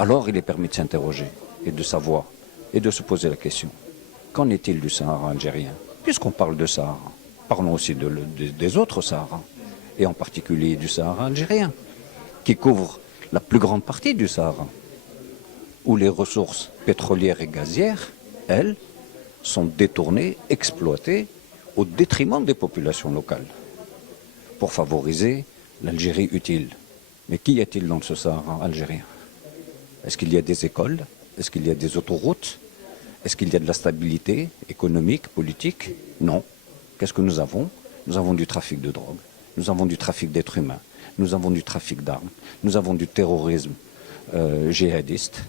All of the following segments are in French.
alors il est permis de s'interroger et de savoir et de se poser la question. Qu'en est-il du Sahara algérien? Puisqu'on parle de Sahara, parlons aussi des autres Saharas, et en particulier du Sahara algérien, qui couvre la plus grande partie du Sahara, où les ressources pétrolières et gazières, elles, sont détournées, exploitées au détriment des populations locales, pour favoriser l'Algérie utile. Mais qu'y a-t-il dans ce Sahara algérien? Est-ce qu'il y a des écoles? Est-ce qu'il y a des autoroutes? Est-ce qu'il y a de la stabilité économique, politique? Non. Qu'est-ce que nous avons? Nous avons du trafic de drogue, nous avons du trafic d'êtres humains, nous avons du trafic d'armes, nous avons du terrorisme djihadiste,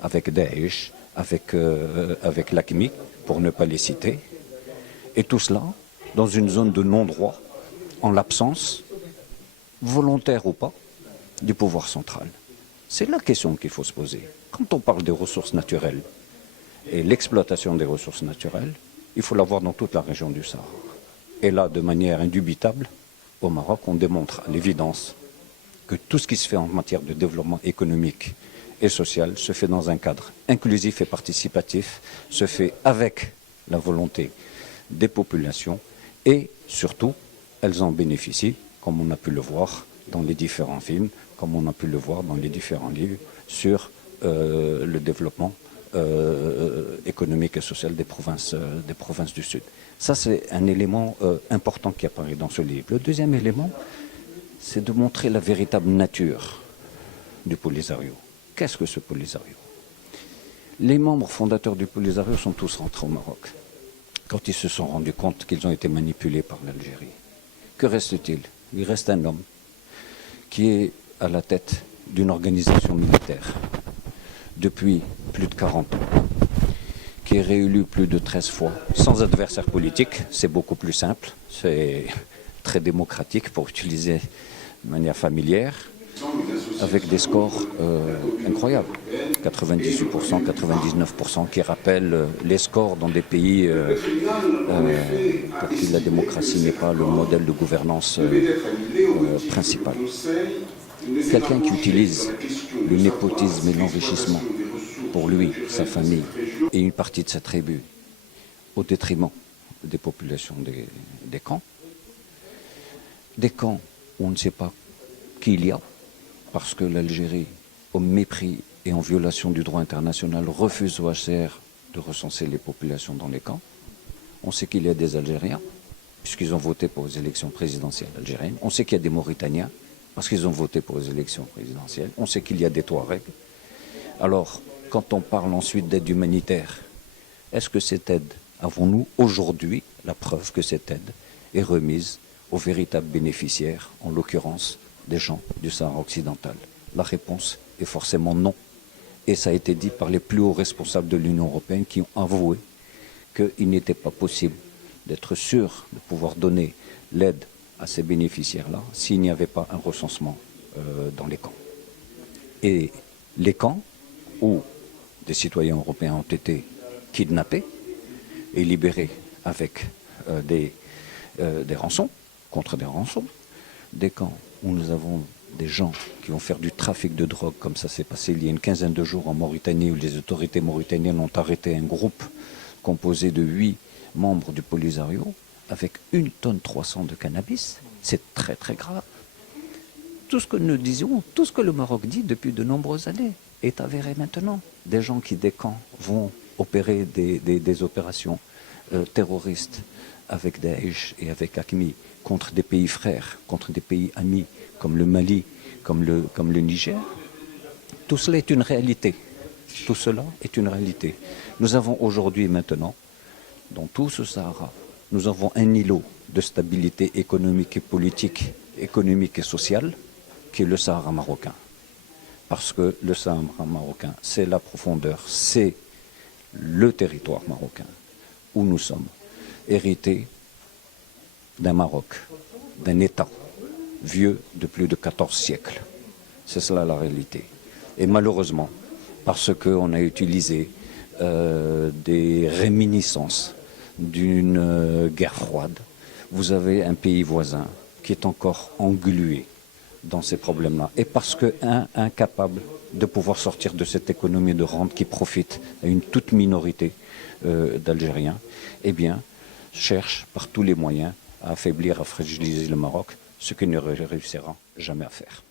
avec Daesh, avec l'AQMI, pour ne pas les citer. Et tout cela dans une zone de non-droit, en l'absence, volontaire ou pas, du pouvoir central. C'est la question qu'il faut se poser. Quand on parle des ressources naturelles et l'exploitation des ressources naturelles, il faut l'avoir dans toute la région du Sahara. Et là, de manière indubitable, au Maroc, on démontre à l'évidence que tout ce qui se fait en matière de développement économique et social se fait dans un cadre inclusif et participatif, se fait avec la volonté des populations et surtout, elles en bénéficient, comme on a pu le voir dans les différents films, comme on a pu le voir dans les différents livres sur le développement économique et social des provinces du Sud. Ça, c'est un élément important qui apparaît dans ce livre. Le deuxième élément, c'est de montrer la véritable nature du Polisario. Qu'est-ce que ce Polisario? Les membres fondateurs du Polisario sont tous rentrés au Maroc quand ils se sont rendus compte qu'ils ont été manipulés par l'Algérie. Que reste-t-il? Il reste un homme qui est à la tête d'une organisation militaire depuis plus de 40 ans, qui est réélu plus de 13 fois, sans adversaire politique. C'est beaucoup plus simple, c'est très démocratique pour utiliser de manière familière, avec des scores incroyables, 98%, 99%, qui rappellent les scores dans des pays pour qui la démocratie n'est pas le modèle de gouvernance principal. Quelqu'un qui utilise le népotisme et l'enrichissement pour lui, sa famille et une partie de sa tribu au détriment des populations des camps. Des camps où on ne sait pas qui il y a, parce que l'Algérie, au mépris et en violation du droit international, refuse au HCR de recenser les populations dans les camps. On sait qu'il y a des Algériens, puisqu'ils ont voté pour les élections présidentielles algériennes. On sait qu'il y a des Mauritaniens, parce qu'ils ont voté pour les élections présidentielles. On sait qu'il y a des Touaregs. Alors, quand on parle ensuite d'aide humanitaire, est-ce que cette aide, avons-nous aujourd'hui la preuve que cette aide est remise aux véritables bénéficiaires, en l'occurrence des gens du Sahara occidental? La réponse est forcément non. Et ça a été dit par les plus hauts responsables de l'Union européenne qui ont avoué qu'il n'était pas possible d'être sûr de pouvoir donner l'aide à ces bénéficiaires-là s'il n'y avait pas un recensement dans les camps. Et les camps où des citoyens européens ont été kidnappés et libérés avec des rançons, contre des rançons, des camps où nous avons des gens qui vont faire du trafic de drogue, comme ça s'est passé il y a une quinzaine de jours en Mauritanie, où les autorités mauritaniennes ont arrêté un groupe composé de 8 membres du Polisario, avec 1,3 tonne de cannabis. C'est très très grave. Tout ce que nous disions, tout ce que le Maroc dit depuis de nombreuses années est avéré maintenant. Des gens qui, des camps, vont opérer des opérations terroristes avec Daesh et avec AQMI contre des pays frères, contre des pays amis comme le Mali, comme le Niger. Tout cela est une réalité. Tout cela est une réalité. Nous avons aujourd'hui maintenant, dans tout ce Sahara, nous avons un îlot de stabilité économique et politique, économique et sociale, qui est le Sahara marocain. Parce que le Sahara marocain, c'est la profondeur, c'est le territoire marocain où nous sommes hérités d'un Maroc, d'un État vieux de plus de 14 siècles. C'est cela la réalité. Et malheureusement, parce qu'on a utilisé des réminiscences d'une guerre froide, vous avez un pays voisin qui est encore englué dans ces problèmes-là. Et parce que, incapable de pouvoir sortir de cette économie de rente qui profite à une toute minorité d'Algériens, eh bien, cherche par tous les moyens à affaiblir, à fragiliser le Maroc, ce qu'il ne réussira jamais à faire.